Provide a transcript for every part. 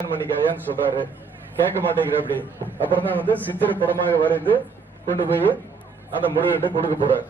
பண்ணிக்காயான்னு சொல்றாரு. கேட்க மாட்டேங்கிற அப்படி. அப்புறம் தான் வந்து சித்திர படமாக வரைந்து கொண்டு போய் அந்த முருகன்கிட்ட கொடுக்க போறார்.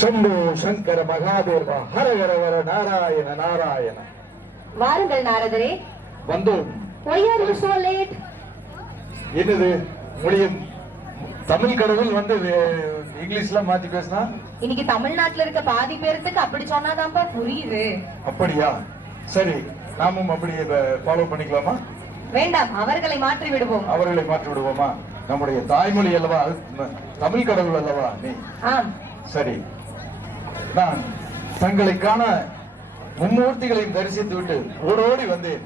சம்பு சங்கர மகாதேவா ஹரஹர நாராயண நாராயண. வாருங்கள் நாரதரே. வந்தோம். Why are you so late? என்னது மொழியும் தமிழ் கடவுள் வந்து இங்கிலீஷ்ல மாத்தி பேசினா இன்னைக்கு தமிழ்நாட்டுல இருக்க பாதி பேருக்கு அப்படி சொன்னாதான்ப்பா புரியுது. அப்படியா? சரி, நாமும் அப்படி ஃபாலோ பண்ணிக்கலாமா? வேண்டாம், அவர்களை மாற்றி விடுவோம். அவர்களை மாற்றி விடுவோமா? நம்முடைய தாய்மொழி அல்லவா, தமிழ் கடவுள் அல்லவா நீ? ஆம். சரி, நான் தங்களை காண மும்மூர்த்திகளையும் தரிசித்து விட்டு ஓடோடி வந்தேன்.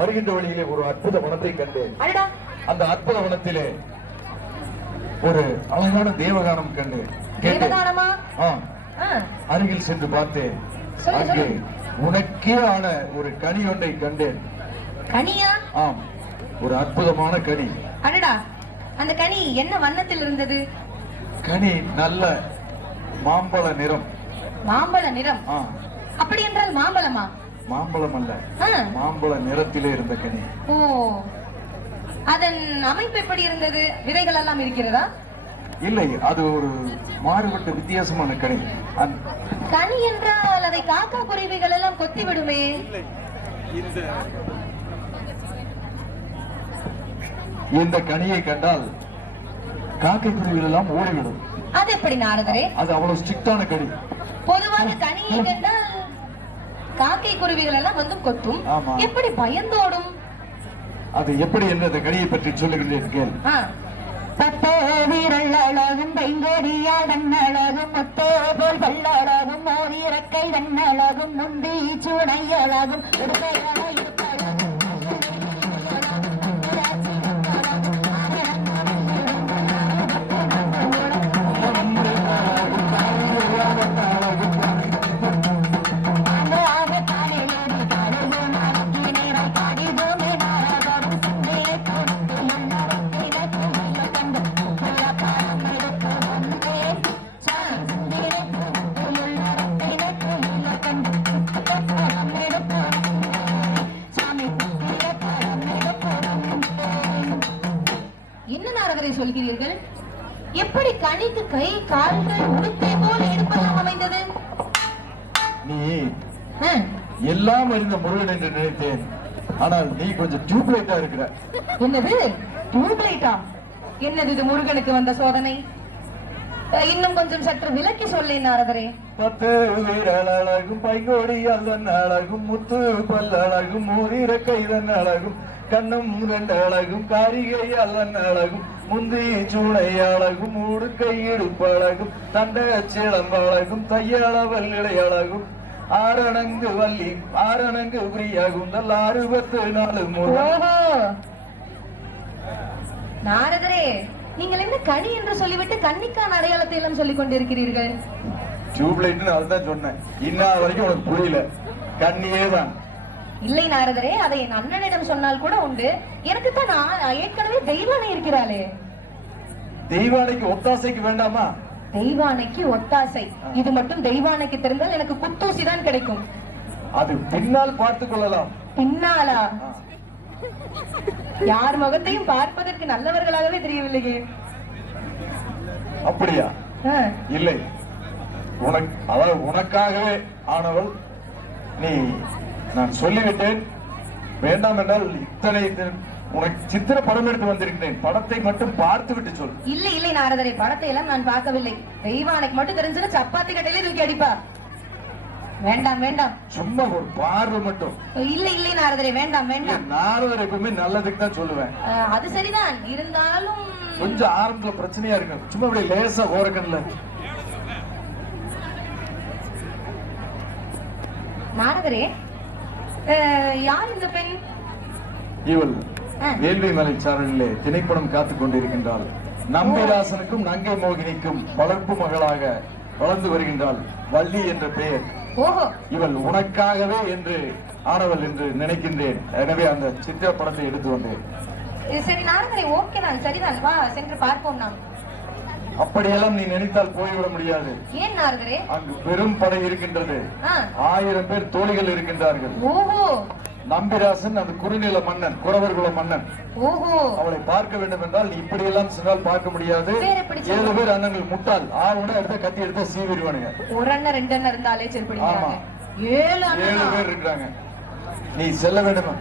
வருகின்ற வழியிலே ஒரு அற்புத வனத்தை கண்டேன். அந்த அற்புத வனத்திலே ஒரு அழகான தேவகானம் கண்டேன். அருகில் சென்று பார்த்தேன். அங்கே உனக்கே ஆன ஒரு கனி ஒன்றை கண்டேன். கனியா? ஆம், ஒரு அற்புதமான கனி. அடடா, அந்த கனி என்ன வண்ணத்தில் இருந்தது? கனி நல்ல மாம்பழ நிறம். மாம்பழ நிறம்? அப்படி என்றால் மாம்பழமா? மாம்பழம் அல்ல, மாம்பழ நிறத்திலே இருந்த கனி. ஓ, அதன் அமைப்பு எப்படி இருந்தது? விதைகள் எல்லாம் இருக்கிறதா? இல்லை, அது ஒரு மாறுபட்ட வித்தியாசமான கனி. கனி என்றால் அதை காக்கா குருவிகள் எல்லாம் கொத்தி விடுமே. இந்த கனியை கண்டால் காக்கை குருவிகள் எல்லாம் ஓடிவிடும். அது எப்படி நாரதரே? அது அவ்வளவு ஸ்ட்ரிக்டான கனி. பொதுவாக கனியை கண்டால் காக்கை குருவிகள் எல்லாம் வந்து கொத்தும். எப்படி பயந்தோடும்? அது எப்படி என்ற கனியை பற்றி சொல்லுகின்றேன் கேள். பத்தோ வீரல் அழகும் பைங்கோடியாடன் அழகும் முத்தோ போல் பல்லழகும் ஓரிறக்கை அழகும் முந்தி சூனை அழகும் சொல்கிறீர்கள்? எப்படி கனிக்கு கை கால்கள் உடுப்பை போல எடுப்பதாக அமைந்தது? நீ எல்லாம் அறிந்த முருகன் என்று நினைத்தேன். ஆனால் நீ கொஞ்சம் டியூப்லைட்டா இருக்கிற. என்னது டியூப்லைட்டா? என்னது இது முருகனுக்கு வந்த சோதனை? இன்னும் கொஞ்சம் சற்று விலக்கி சொல்லேன் நாரதரே. பத்து வீரல் அழகும் பைங்கோடி அல்லன் அழகும் முத்து பல்லழகும் மூரிறக்கை அழகும் கண்ணும் ரெண்டு அழகும் காரிகை அல்லன் அழகும் முந்தி சூளை அழகும் உடுக்கை இடுப்பு அழகும் தண்ட சிலம்பு அழகும் தையாள வல்லிடை அழகும் ஆரணங்கு வள்ளி ஆரணங்கு உரியாகும் தல் 64 நாரதரே, நீங்கள் என்ன கனி என்று சொல்லிவிட்டு கன்னிக்கான அடையாளத்தை எல்லாம் சொல்லிக் கொண்டிருக்கிறீர்கள்? டியூப்லைட் அதுதான் சொன்னேன். இன்ன வரைக்கும் உனக்கு புரியல. கண்ணியே தான். இல்லை நாரதரே, அதை என் அண்ணனிடம் சொன்னால் கூட உண்டு. எனக்கு தான் ஏற்கனவே தெய்வானை இருக்கிறாளே. தெய்வானைக்கு ஒத்தாசைக்கு வேண்டாமா? தெய்வானைக்கு ஒத்தாசை இது மட்டும் தெய்வானைக்கு தெரிந்தால் எனக்கு குத்தூசி தான் கிடைக்கும். அது பின்னால் பார்த்துக் கொள்ளலாம். பின்னாலா? யார் முகத்தையும் பார்ப்பதற்கு நல்லவர்களாகவே தெரியவில்லையே. அப்படியா? இல்லை, அதாவது உனக்காகவே ஆனவள் நீ. நான் சொல்லிவிட்டேன். வேண்டாம் என்றால் இத்தனை உனக்கு சித்திர படம் எடுத்து வந்திருக்கிறேன். படத்தை மட்டும் பார்த்து விட்டு சொல். இல்லை இல்லை நாரதரே, படத்தை எல்லாம் நான் பார்க்கவில்லை. தெய்வானைக்கு மட்டும் தெரிஞ்சது சப்பாத்தி கட்டையிலே தூக்கி அடிப்பா. வேண்டாம் வேண்டாம், சும்மா ஒரு பார்வை மட்டும். இல்லை இல்லை நாரதரே, வேண்டாம் வேண்டாம். நாரதர் எப்பவுமே நல்லதுக்கு தான் சொல்லுவேன். அது சரிதான், இருந்தாலும் கொஞ்சம் ஆரம்பத்துல பிரச்சனையா இருக்கு. சும்மா இப்படி லேசா ஓரக்கண்ல. நாரதரே, யார் இந்த பெண்? இவள் வேள்வி மலை சாரலிலே திணைப்படம் காத்துக் கொண்டிருக்கின்றாள். நம்பிராசனுக்கும் நங்கை மோகினிக்கும் வளர்ப்பு மகளாக வளர்ந்து வருகின்றாள். வள்ளி என்ற பெயர். இவள் உனக்காகவே என்று ஆனவள் என்று நினைக்கின்றேன். எனவே அந்த சித்திர படத்தை எடுத்து வந்தேன். சரி நாரதரே, ஓகே, நான் சரிதான். வா, சென்று பார்ப்போம். நாம் அப்படியெல்லாம் நீ நினைத்தால் போய்விட முடியாது. ஏன் நாரதரே? அங்கு பெரும் படை இருக்கின்றது. ஆ. 1000 பேர் தோழிகள் இருக்கின்றார்கள். ஓஹோ. நம்பிராசன் அந்த குறுநில மன்னன், குறவர்குல மன்னன். ஓஹோ. அவளை பார்க்க வேண்டும் என்றால் நீ இப்படியெல்லாம் சென்றால் பார்க்க முடியாது. 7 பேர் அண்ணங்கள் முட்டாள் ஆவுனா எடுத்த கத்தி எடுத்த சீவிடுவானுங்க. ஒரு அண்ணன் 2 அண்ணன் இருந்தாலே சரி ஆமா. பிடிக்காது. 7 பேர் இருக்காங்க. நீ செல்ல வேண்டும்.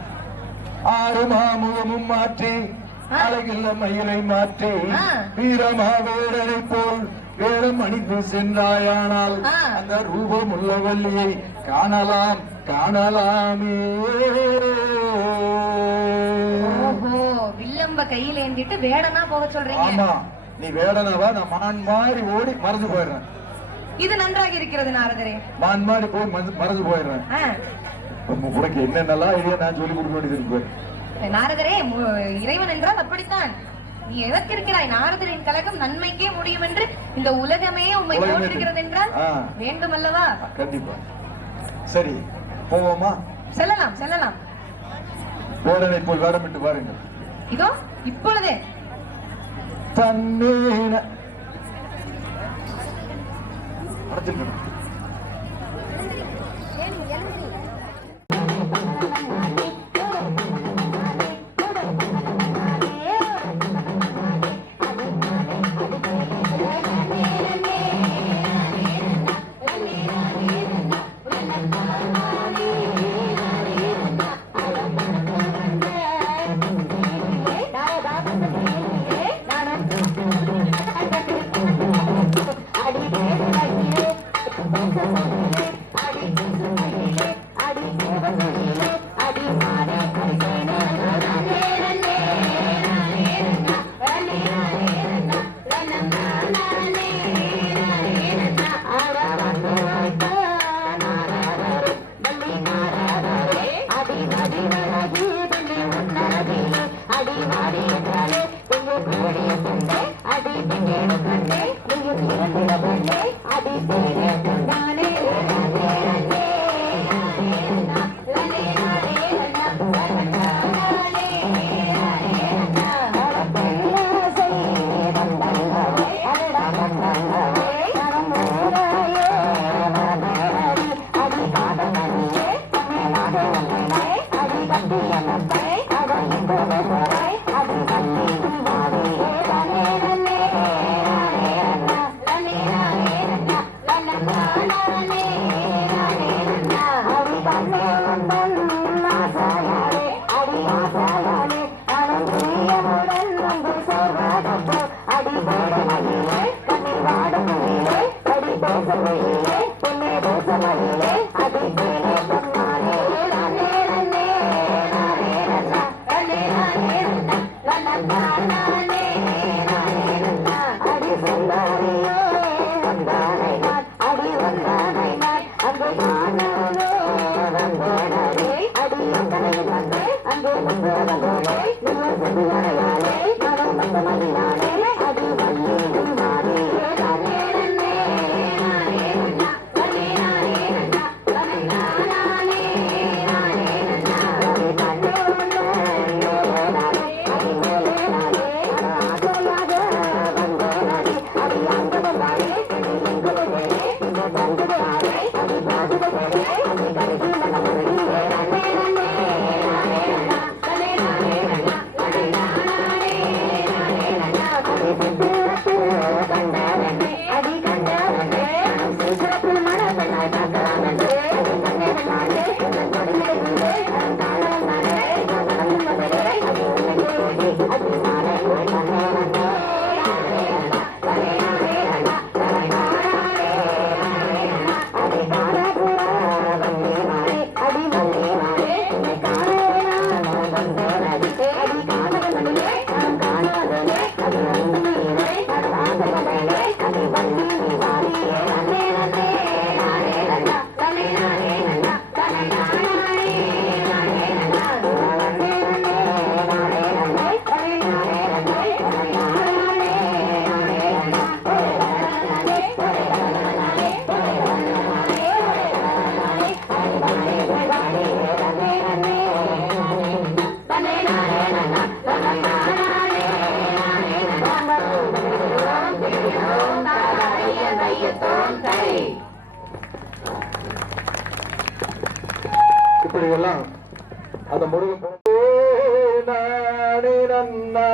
6 மாமுகமும் மாற்றி அழகில்ல மயிலை மாற்றி வீரமாவேரனை போல் வேடம் அணிந்து சென்றாயானால் அந்த ரூபம் உள்ள வள்ளியை காணலாம் காணலாமே. ஓஹோ, வில்லம்ப கையில ஏந்திட்டு வேடனா போக சொல்றீங்க? ஆமா, நீ வேடனாவா? நான் மான் மாதிரி ஓடி மறந்து போயிடுறேன். இது நன்றாக இருக்கிறது நாரதரே. மான் மாதிரி போய் மறந்து போயிடுறேன். உனக்கு என்னென்னலாம் ஐடியா நான் சொல்லி கொடுக்க வேண்டியது இருக்கு. நாரதரே, இறைவன் என்றால் அப்படித்தான். நீ எதற்கு இருக்கிறாய்? நாரதரின் கழகம் நன்மைக்கே முடியும் என்று இந்த உலகமே உண்மை போட்டிருக்கிறது என்றால் வேண்டும் அல்லவா? கண்டிப்பா. சரி, போவோமா? செல்லலாம் செல்லலாம். வேடனை போல் வேடமிட்டு பாருங்கள். இதோ இப்பொழுதே. தன்னேன அடைச்சிருக்கணும். இப்படி எல்லாம் அந்த முருகன் நானே நன்னா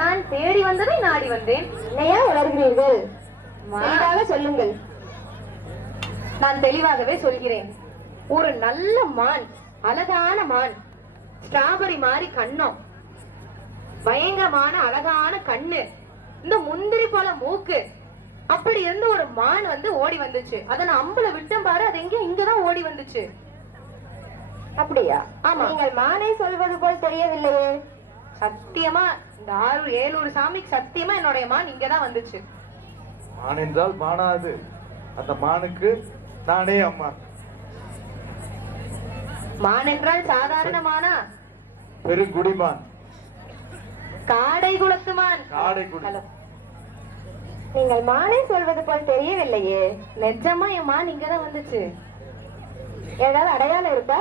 நான் தேடி வந்ததை நாடி வந்தேன். என்னையா உணர்கிறீர்கள்? சொல்லுங்கள். நான் தெளிவாகவே சொல்கிறேன். ஒரு நல்ல மான், அழகான மான், ஸ்ட்ராபெரி மாதிரி கண்ணம், பயங்கரமான அழகான கண்ணு, இந்த முந்திரி போல மூக்கு, அப்படி இருந்த ஒரு மான் ஓடி வந்துச்சு. அத நான் அம்புல விட்டம் பாரு, அது எங்கேயும் இங்கதான் ஓடி வந்துச்சு. அப்படியா? ஆமா. நீங்கள் மானை சொல்வது போல் தெரியவில்லையே. சத்தியமா இந்த 6-7 சாமிக்கு சத்தியமா என்னுடைய மான் இங்கதான் வந்துச்சு. மான் என்றால் மானாது, அந்த மானுக்கு நானே அம்மா. மான் என்றால் சாதாரண மானா? பெருங்குடிமான், காடை குலத்து மான். காடைக்குடி. நீங்கள் மானை சொல்வது போல் தெரியவில்லையே. நிஜமா என் மான் இங்கதான் வந்துச்சு. ஏதாவது அடையாளம் இருக்கா?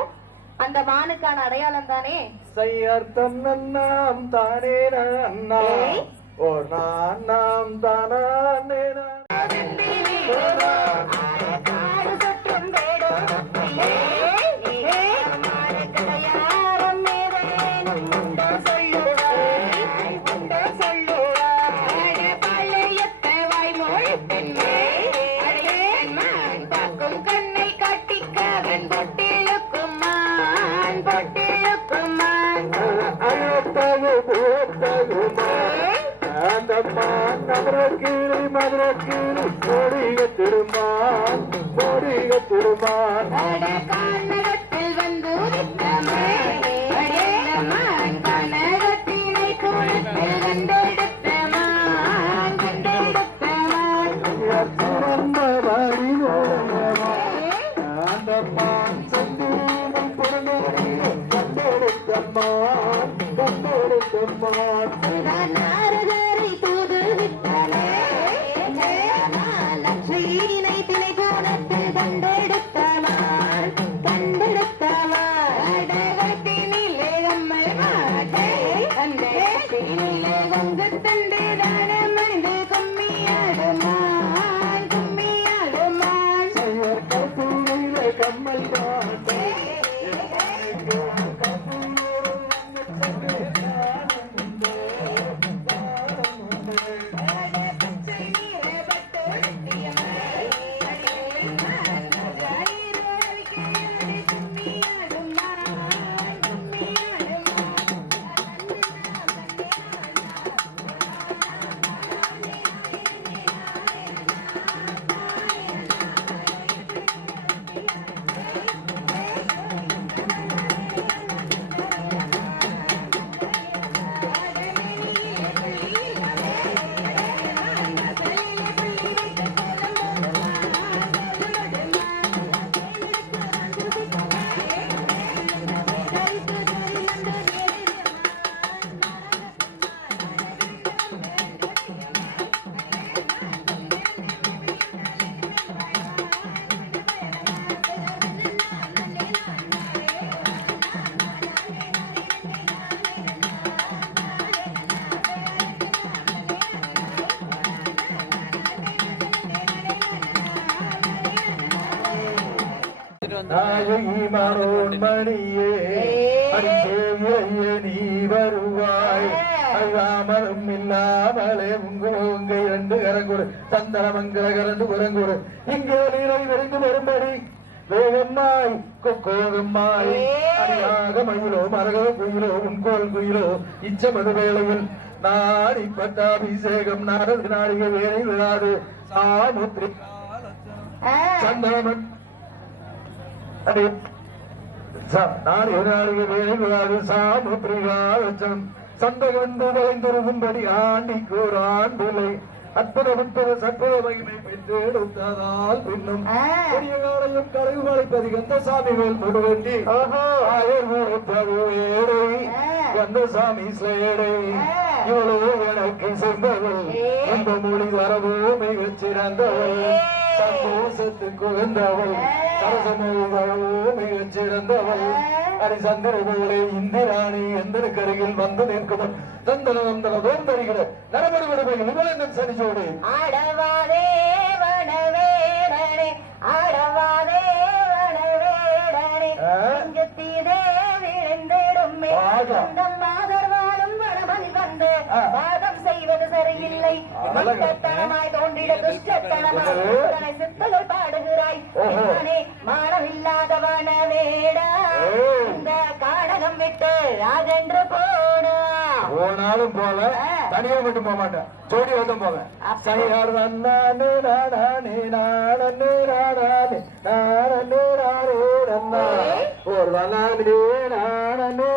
அந்த மானுக்கான அடையாளம் தானே செய்யார் தன்னன்னாம் தானே அண்ணா, ஓ நாம் தானே மதுரக்கீழி மதுரக்கீழி கோடிக திருமான் கோடிக திருமான் கனகத்தில் வந்து கனகத்தினை கோலத்தில் கண்டெடுத்தமான் சிறந்த வழி அந்த மான் செந்தூரை புறநோடியில் கண்டெடுத்தம்மான் கண்டெடுத்தம்மான் நாரதரை தூதுவித்தலே லட்சுமியினை தினை கோலத்தில் கண்டெடுத்தமான் கண்டெடுத்தமான் அடகத்தினிலே கம்மல் மாட்டே அந்த கத்தினிலே கொங்கு தண்டு தானமந்து கும்மியாடுமான் கும்மியாடுமான் கத்தினிலே கம்மல் மாட்டே நாயகி மனோன் மணியே அடிச்சேய நீ வருவாய் அல்லாமலும் இல்லாமலே உங்க இரண்டு கரங்குடு தந்தன மங்கள கரண்டு குரங்குடு இங்கே நீரை விரைந்து வரும்படி வேகம்மாய் கோகம்மாய் அடியாக மயிலோ மரகத குயிலோ உன்கோல் குயிலோ இச்சமது வேளையில் நாடி பட்டாபிஷேகம் நாரது நாடிக வேலை விழாது சாமுத்ரி சந்தனமன் நாளிக வேலைகளாது சாமுத்ரிகாலச்சம் சந்தகந்து வளைந்திருக்கும்படி ஆண்டிக்கூர் ஆண்டிலை அற்புத முற்பத சற்புத மகிமை பெற்றெடுத்ததால் பின்னும் பெரிய காலையும் கலைவு மலைப்பதி கந்தசாமி மேல் முடுவண்டி ஆயர்வேடை கந்தசாமி சேடை இவ்வளவு எனக்கு செம்பவள் இந்த மொழி வரவோ மிகச் சிறந்தவள் சந்தோஷத்துக்கு உகந்தவள் சரசமோ மிகச் சிறந்தவள் அரிசந்திர போலே இந்திராணி எந்தனுக்கு அருகில் வந்து நிற்கும் தந்தன வந்தன தோந்தரிகிற நரபருவடைமையில் இவளெந்தன் சனிச்சோடு ஆடவாதே வனவேடனே ஆடவாதே வனவேடனே இங்கத்தீதே விழுந்திடுமே சொந்தம் மாதர் வாழும் வனமணி வந்து வாதம் செய்வது சரியில்லை மட்டத்தனமாய் தோன்றிட துஷ்டத்தனமாய் சித்தங்கள் பாடுகிறாய் மானமில்லாதவன வேடா இந்த காடகம் விட்டு ராஜென்று போனா போனாலும் போல தனியா மட்டும் போக மாட்டேன் ஜோடி வந்து போவேன் சனியார் நானே நானே நானே நானே நானே நானே ஒரு நானே நானே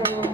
வேண்டும்